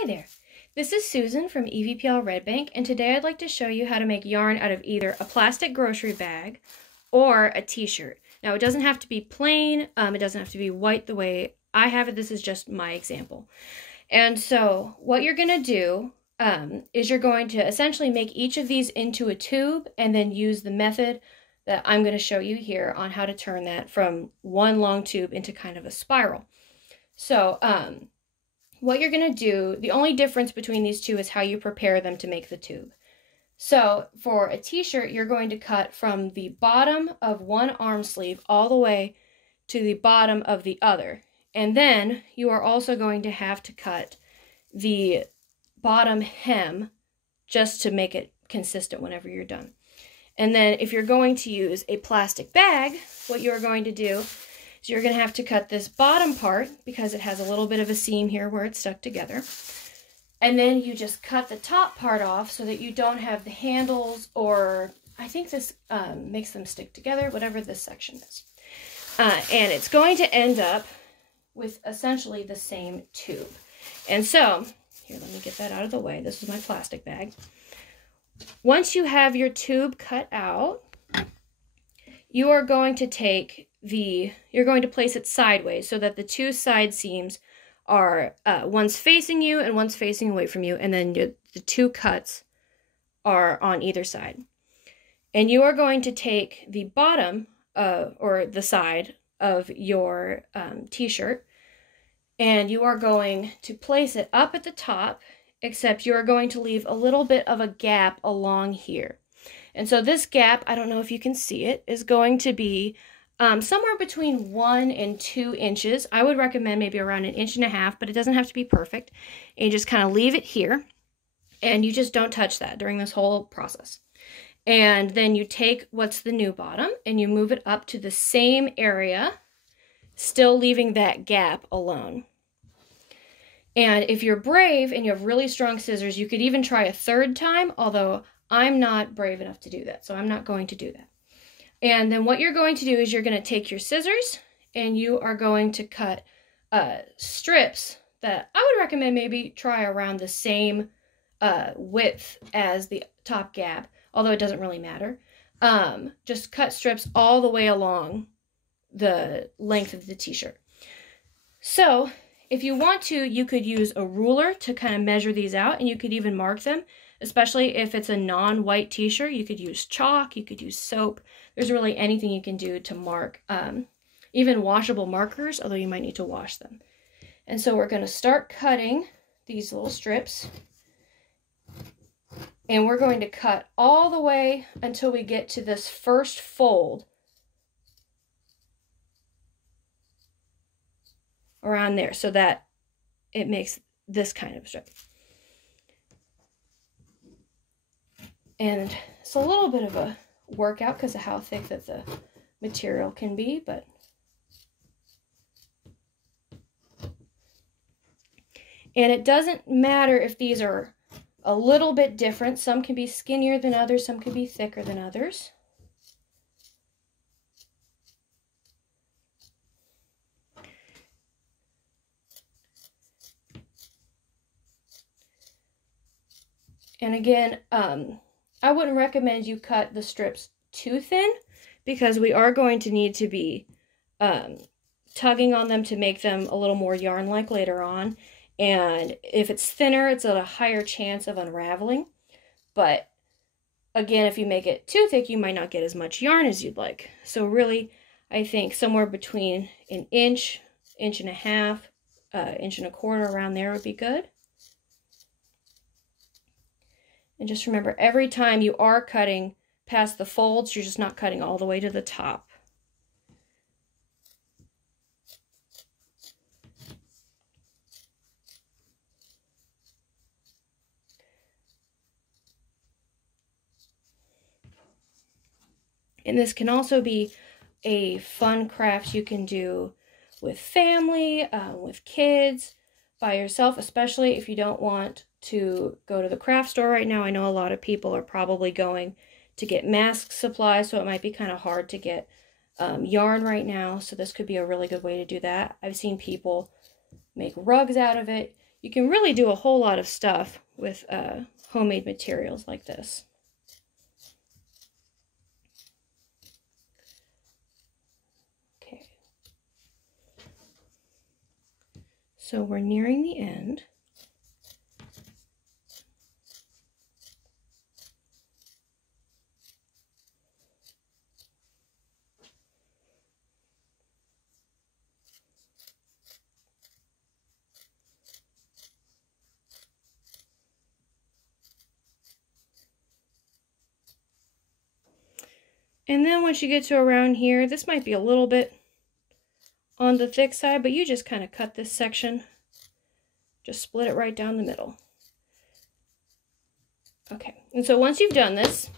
Hi there, this is Susan from EVPL Red Bank, and today I'd like to show you how to make yarn out of either a plastic grocery bag or a t-shirt. Now, it doesn't have to be plain, it doesn't have to be white the way I have it. This is just my example. And so what you're going to do is you're going to essentially make each of these into a tube and then use the method that I'm going to show you here on how to turn that from one long tube into kind of a spiral. So what you're going to do, the only difference between these two is how you prepare them to make the tube. So for a t-shirt, you're going to cut from the bottom of one arm sleeve all the way to the bottom of the other. And then you are also going to have to cut the bottom hem just to make it consistent whenever you're done. And then if you're going to use a plastic bag, what you're going to do is you're going to have to cut this bottom part because it has a little bit of a seam here where it's stuck together. And then you just cut the top part off so that you don't have the handles, or I think this makes them stick together, whatever this section is. And it's going to end up with essentially the same tube. And so, here, let me get that out of the way. This is my plastic bag. Once you have your tube cut out, you are going to take you're going to place it sideways so that the two side seams are, one's facing you and one's facing away from you, and then the two cuts are on either side. And you are going to take the bottom, or the side of your t-shirt, and you are going to place it up at the top, except you are going to leave a little bit of a gap along here. And so this gap, I don't know if you can see it, is going to be somewhere between 1 and 2 inches. I would recommend maybe around 1.5 inches, but it doesn't have to be perfect. And you just kind of leave it here, and you just don't touch that during this whole process. And then you take what's the new bottom, and you move it up to the same area, still leaving that gap alone. And if you're brave and you have really strong scissors, you could even try a third time, although I'm not brave enough to do that, so I'm not going to do that. And then what you're going to do is you're going to take your scissors and you are going to cut strips that I would recommend maybe try around the same width as the top gap, although it doesn't really matter. Just cut strips all the way along the length of the t-shirt. So if you want to, you could use a ruler to kind of measure these out, and you could even mark them. Especially if it's a non-white t-shirt, you could use chalk, you could use soap. There's really anything you can do to mark, even washable markers, although you might need to wash them. And so we're going to start cutting these little strips. And we're going to cut all the way until we get to this first fold around there, so that it makes this kind of strip. And it's a little bit of a workout because of how thick that the material can be, but and it doesn't matter if these are a little bit different. Some can be skinnier than others, some can be thicker than others. And again, I wouldn't recommend you cut the strips too thin, because we are going to need to be tugging on them to make them a little more yarn-like later on. And if it's thinner, it's at a higher chance of unraveling. But again, if you make it too thick, you might not get as much yarn as you'd like. So really, I think somewhere between 1 inch, 1.5 inches, 1.25 inches around there would be good. And just remember, every time you are cutting past the folds, you're just not cutting all the way to the top. And this can also be a fun craft you can do with family, with kids, by yourself, especially if you don't want to go to the craft store right now. I know a lot of people are probably going to get mask supplies, so it might be kind of hard to get yarn right now, so this could be a really good way to do that. I've seen people make rugs out of it. You can really do a whole lot of stuff with homemade materials like this. Okay. So we're nearing the end. And then once you get to around here, this might be a little bit on the thick side, but you just kind of cut this section. Just split it right down the middle. Okay, and so once you've done this,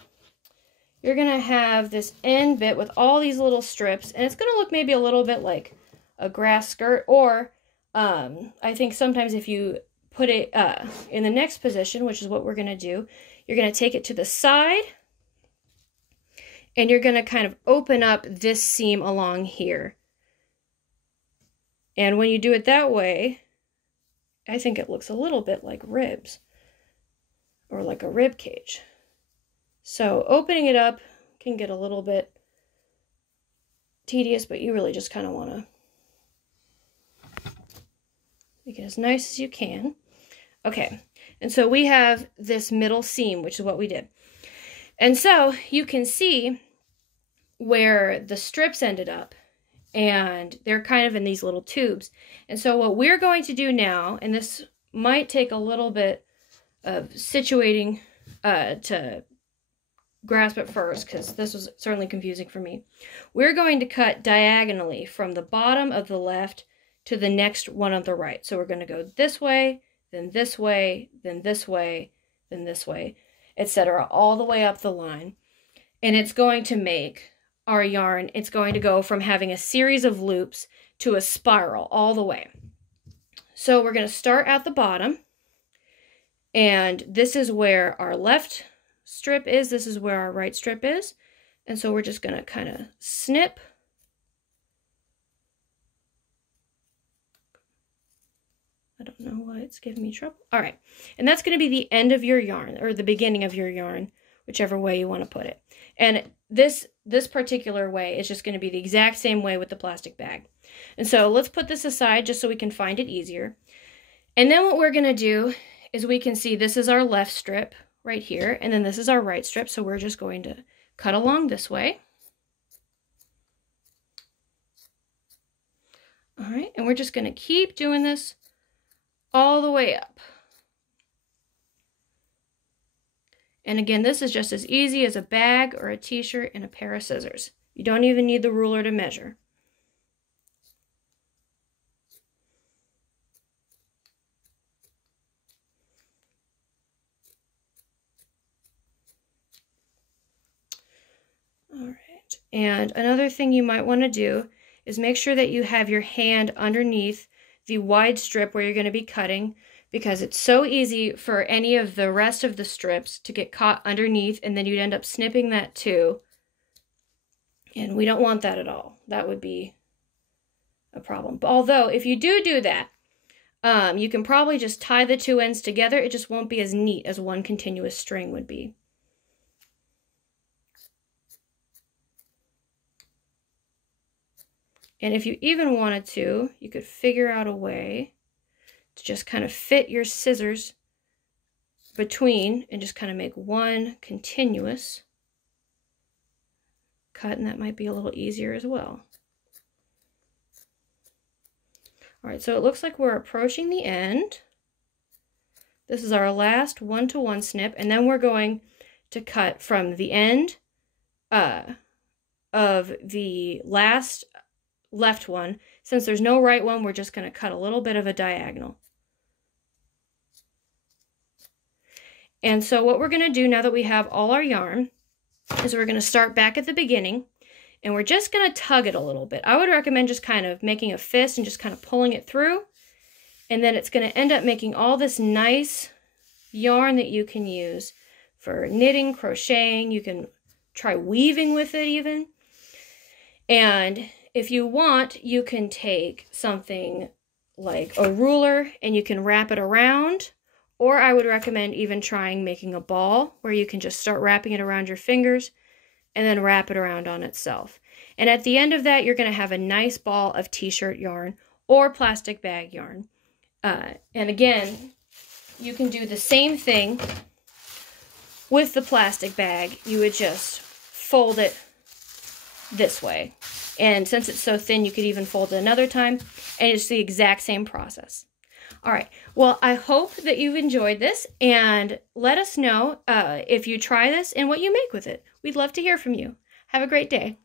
you're gonna have this end bit with all these little strips, and it's gonna look maybe a little bit like a grass skirt, or I think sometimes if you put it in the next position, which is what we're gonna do, you're gonna take it to the side, and you're going to kind of open up this seam along here. And when you do it that way, I think it looks a little bit like ribs or like a rib cage. So opening it up can get a little bit tedious, but you really just kind of want to make it as nice as you can. Okay, and so we have this middle seam, which is what we did. And so you can see where the strips ended up, and they're kind of in these little tubes. And so what we're going to do now, and this might take a little bit of situating to grasp at first, because this was certainly confusing for me. We're going to cut diagonally from the bottom of the left to the next one on the right. So we're going to go this way, then this way, then this way, then this way, etc., all the way up the line. And it's going to make our yarn, it's going to go from having a series of loops to a spiral all the way. So we're going to start at the bottom, and this is where our left strip is, this is where our right strip is, and so we're just going to kind of snip. I don't know why it's giving me trouble. All right, and that's going to be the end of your yarn, or the beginning of your yarn, whichever way you want to put it. And this particular way is just going to be the exact same way with the plastic bag. And so let's put this aside just so we can find it easier. And then what we're going to do is we can see this is our left strip right here, and then this is our right strip. So we're just going to cut along this way. All right, and we're just going to keep doing this all the way up. And again, this is just as easy as a bag or a t-shirt and a pair of scissors. You don't even need the ruler to measure. All right, and another thing you might want to do is make sure that you have your hand underneath the wide strip where you're going to be cutting, because it's so easy for any of the rest of the strips to get caught underneath, and then you'd end up snipping that too. And we don't want that at all. That would be a problem. But although, if you do that, you can probably just tie the two ends together. It just won't be as neat as one continuous string would be. And if you even wanted to, you could figure out a way to just kind of fit your scissors between and just kind of make one continuous cut, and that might be a little easier as well. All right, so it looks like we're approaching the end. This is our last one-to-one snip, and then we're going to cut from the end of the last left one. Since there's no right one, we're just going to cut a little bit of a diagonal. And so what we're going to do now that we have all our yarn is we're going to start back at the beginning, and we're just going to tug it a little bit. I would recommend just kind of making a fist and just kind of pulling it through, and then it's going to end up making all this nice yarn that you can use for knitting, crocheting. You can try weaving with it even. And if you want, you can take something like a ruler and you can wrap it around, or I would recommend even trying making a ball where you can just start wrapping it around your fingers and then wrap it around on itself. And at the end of that, you're going to have a nice ball of t-shirt yarn or plastic bag yarn. And again, you can do the same thing with the plastic bag. You would just fold it this way. And since it's so thin, you could even fold it another time, and it's the exact same process. All right, well, I hope that you've enjoyed this, and let us know if you try this and what you make with it. We'd love to hear from you. Have a great day.